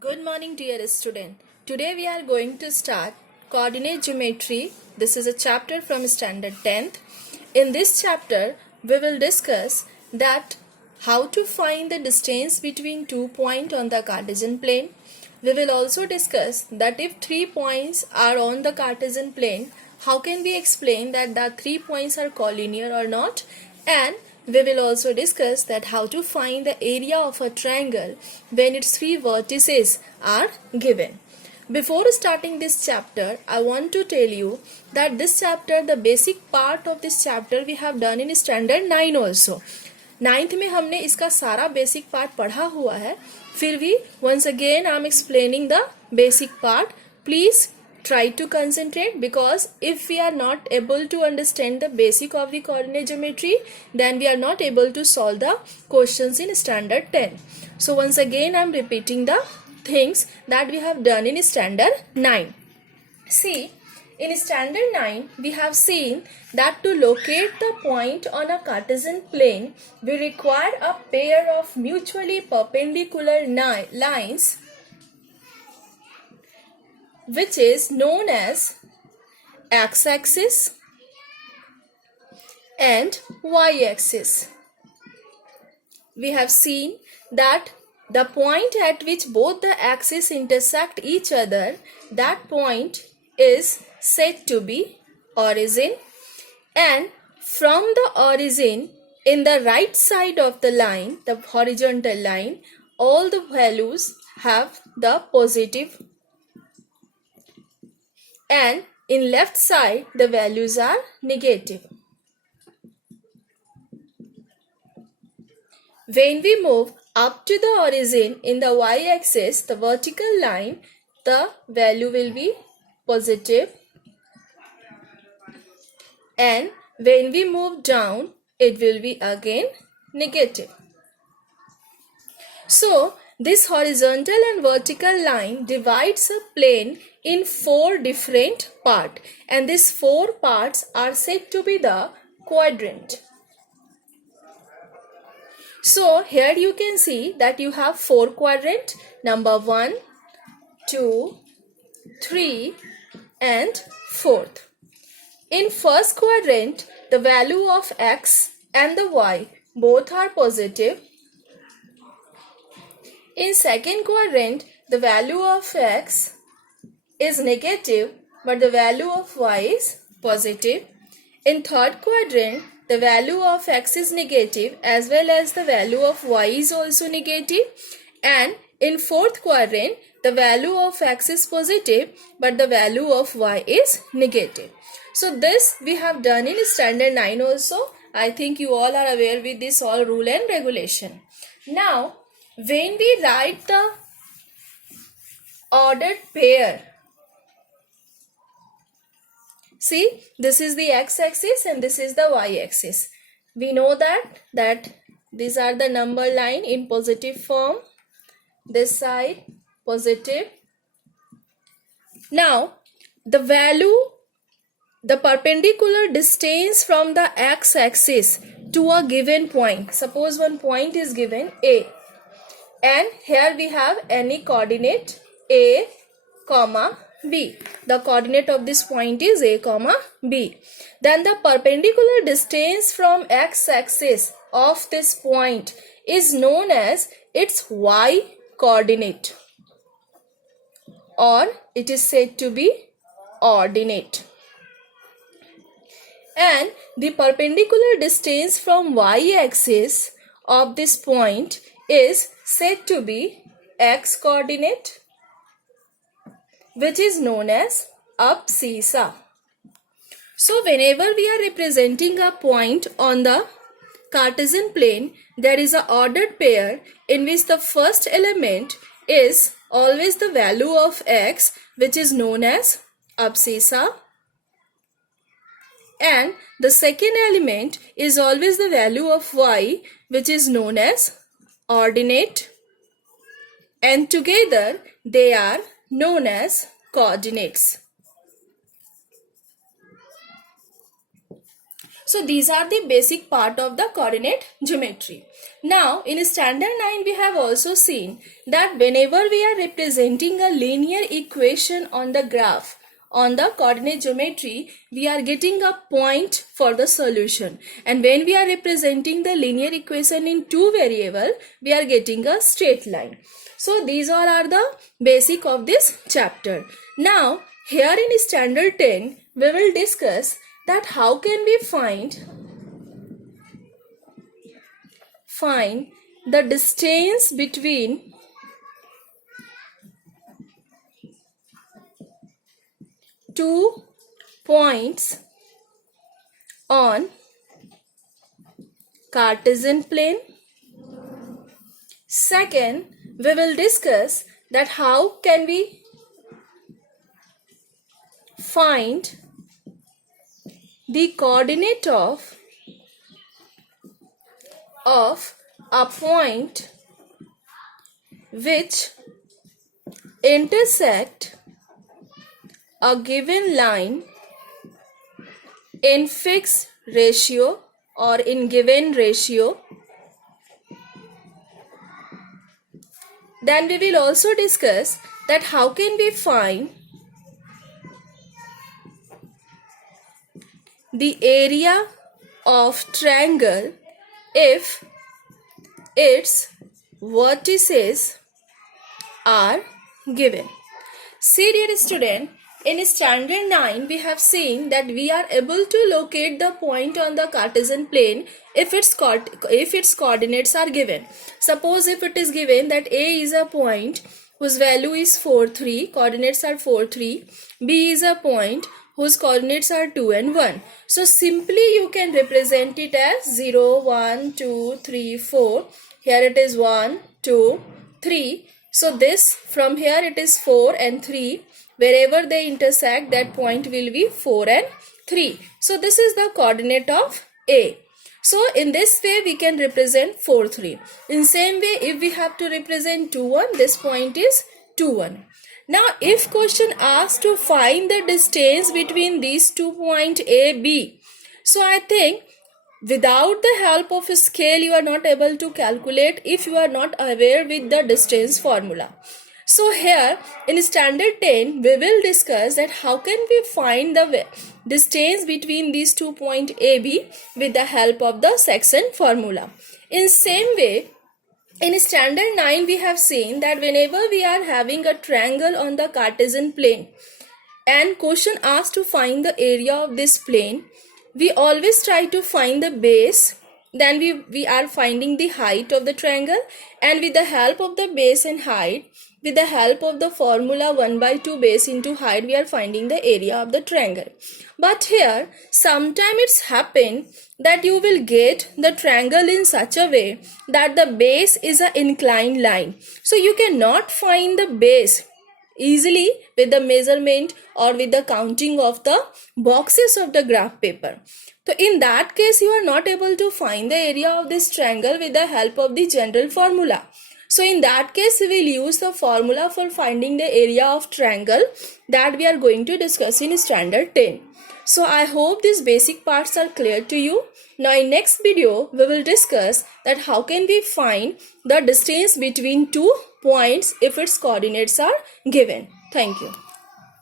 Good morning, dear student. Today we are going to start coordinate geometry. This is a chapter from standard 10th. In this chapter, we will discuss that how to find the distance between 2 points on the Cartesian plane. We will also discuss that if 3 points are on the Cartesian plane, how can we explain that the 3 points are collinear or not, and we will also discuss that how to find the area of a triangle when its 3 vertices are given. Before starting this chapter, I want to tell you that this chapter, the basic part of this chapter we have done in standard 9 also. 9th में हमने इसका सारा basic part पढ़ा हुआ है. फिर भी once again I am explaining the basic part. Please try to concentrate, because if we are not able to understand the basic of the coordinate geometry, then we are not able to solve the questions in standard 10. So once again I am repeating the things that we have done in standard 9. See, in standard 9 we have seen that to locate the point on a Cartesian plane, we require a pair of mutually perpendicular lines, which is known as x-axis and y-axis. We have seen that the point at which both the axes intersect each other, that point is said to be origin, and from the origin, in the right side of the line, the horizontal line, all the values have the positive, and in left side the values are negative. When we move up to the origin in the y-axis, the vertical line, the value will be positive, and when we move down, it will be again negative. So this horizontal and vertical line divides a plane in 4 different parts, and these 4 parts are said to be the quadrant. So here you can see that you have 4 quadrants, number 1, 2, 3 and 4th. In first quadrant, the value of x and the y both are positive. In second quadrant, the value of x is negative, but the value of y is positive. In third quadrant, the value of x is negative as well as the value of y is also negative. And in fourth quadrant, the value of x is positive, but the value of y is negative. So this we have done in standard 9 also. I think you all are aware with this all rule and regulation. Now, when we write the ordered pair, see, this is the x-axis and this is the y-axis. We know that these are the number line in positive form. This side positive. Now, the perpendicular distance from the x-axis to a given point. Suppose one point is given A, and here we have any coordinate A, comma B. The coordinate of this point is A, comma B. Then the perpendicular distance from x-axis of this point is known as its y coordinate, or it is said to be ordinate. And the perpendicular distance from y-axis of this point is said to be x coordinate, which is known as abscissa. So whenever we are representing a point on the Cartesian plane, there is an ordered pair in which the first element is always the value of x, which is known as abscissa, and the second element is always the value of y, which is known as ordinate, and together they are known as coordinates. So these are the basic part of the coordinate geometry. Now in standard 9 we have also seen that whenever we are representing a linear equation on the graph, on the coordinate geometry, we are getting a point for the solution, and when we are representing the linear equation in two variable, we are getting a straight line. So these all are the basic of this chapter. Now here in standard 10 we will discuss that how can we find the distance between two points on Cartesian plane. Second, we will discuss that how can we find the coordinate of a point which intersect a given line in fixed ratio or in given ratio. Then we will also discuss that how can we find the area of triangle if its vertices are given. See dear student, in standard 9 we have seen that we are able to locate the point on the Cartesian plane if its coordinates are given. Suppose if it is given that A is a point whose value is 4, 3, coordinates are 4, 3, B is a point whose coordinates are 2 and 1. So simply you can represent it as 0, 1, 2, 3, 4. Here it is 1, 2, 3. So this from here it is 4 and 3. Wherever they intersect, that point will be 4 and 3. So this is the coordinate of A. So in this way we can represent 4, 3. In same way, if we have to represent 2, 1, this point is 2, 1. Now if question asks to find the distance between these 2 points A, B. So I think without the help of a scale you are not able to calculate if you are not aware with the distance formula. So here in standard 10 we will discuss that how can we find the distance between these 2 points AB with the help of the section formula. In same way, in standard 9 we have seen that whenever we are having a triangle on the Cartesian plane and question asks to find the area of this plane, we always try to find the base, then we are finding the height of the triangle, and with the help of the base and height, with the help of the formula 1/2 base into height, we are finding the area of the triangle. But here sometimes it's happen that you will get the triangle in such a way that the base is an inclined line. So you cannot find the base easily with the measurement or with the counting of the boxes of the graph paper. So in that case you are not able to find the area of this triangle with the help of the general formula. So in that case we will use the formula for finding the area of triangle that we are going to discuss in standard 10. So I hope these basic parts are clear to you. Now in next video we will discuss that how can we find the distance between two points if its coordinates are given. Thank you.